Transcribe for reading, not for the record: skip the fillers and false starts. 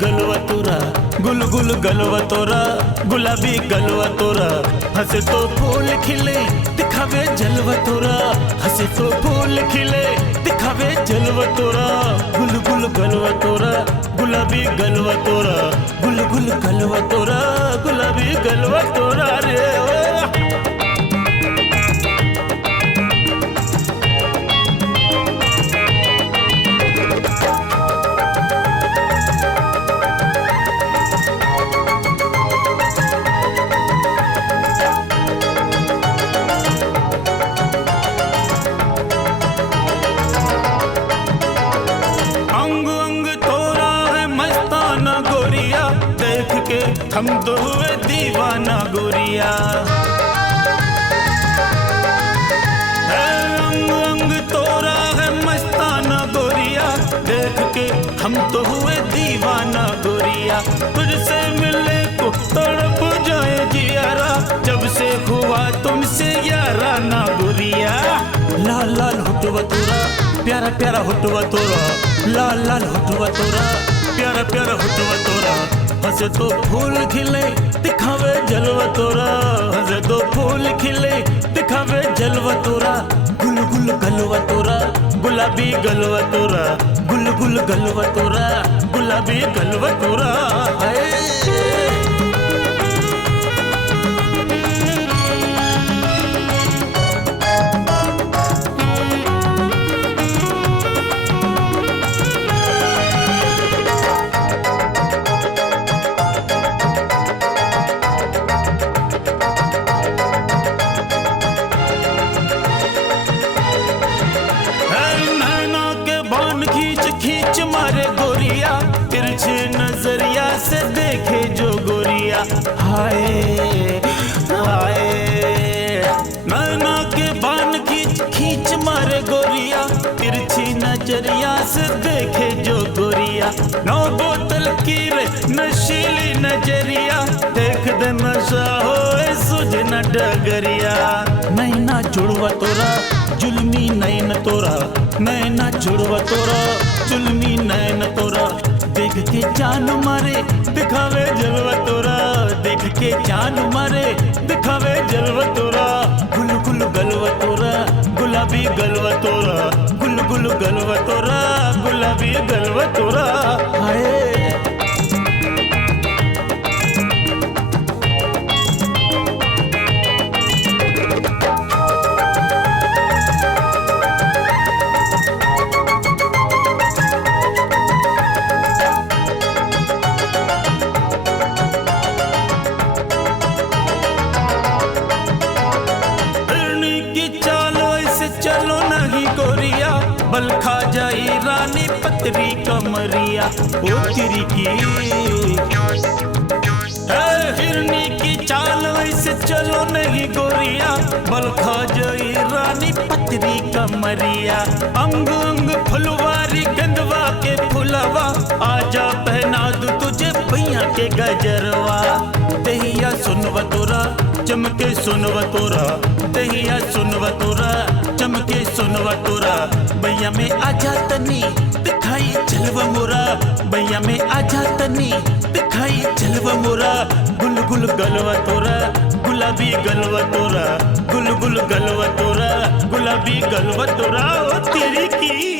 गलवा तोरा, गुल गुल गलवा तोरा, गुलाबी गलवा तोरा, हंसे तो फूल खिले दिखावे जलवा तोरा, हंसे तो फूल खिले दिखावे जलवा तोरा, गुल गुल गलवा तोरा, गुलाबी गलवा तोरा, गुल गुल गलवा तोरा, गुलाबी गलवा तोरा रे ओ। देख के हम तो हुए दीवाना गोरिया, अंग अंग तोरा है मस्ताना गोरिया, देख के हम तो हुए दीवाना गोरिया, तुझसे मिलने को तड़प जाए जियारा, जब से हुआ तुमसे यारा ना गोरिया। लाल लाल होठवा तोरा, प्यारा प्यारा होठवा तोरा, लाल लाल होठवा तोरा, प्यारा प्यारा होठवा तोरा, हंसे तो फूल खिले दिखावे जलवा तोरा, हंसे तो फूल खिले दिखावे जलवा तोरा, गुल गुल गलवा तोरा, गुलाबी गलवा तोरा, गुल गुल गलवा तोरा, गुलाबी गलवा तोरा है। खींच मारे गोरिया, तिरछे नजरिया से देखे जो गोरिया, हाय हाय नैना के बान खींच खींच मारे गोरिया, तिरछी नजरिया से देखे जो गोरिया, नौ बोतल की रे नशीली नजरिया, देख दे नशा होए सुझ न डगरिया। नैना जुड़वा तोरा, जुल्मी नैन तोरा, नैना जुड़वा तोरा, जुल्मी नैन तोरा, देख के जान मारे दिखावे जलवा तोरा, देख के जान मारे दिखावे जलवा तोरा, गुल गुल गलवा तोरा, गुलाबी गलवा तोरा, गुल गुल गलवा तोरा, गुलाबी गलवा तोरा हाय। चलो नहीं गोरिया, बल खा जाई रानी पतरी कमरिया, ओ तेरी की हिरनी की चाल वैसे चलो नहीं गोरिया, बल खा जाई रानी पतरी कमरिया, अंग अंग फुलवारी गंदवा के फुलवा, आजा पहना दू तुझे भैया के गजरवा, तहिया सुनवा तोरा चमके सुनवा तोरा, तहिया सुनवा तोरा चमके सुनवा तोरा, भैया में आजा तनी दिखाई जलवा मोरा, भैया में आजा तनी दिखाई जलवा मोरा, गुल गुल गलवा तोरा, गुलाबी गलवा तोरा, गुल गुल गलवा तोरा, गुलाबी गलवा तोरा ओ तेरी की।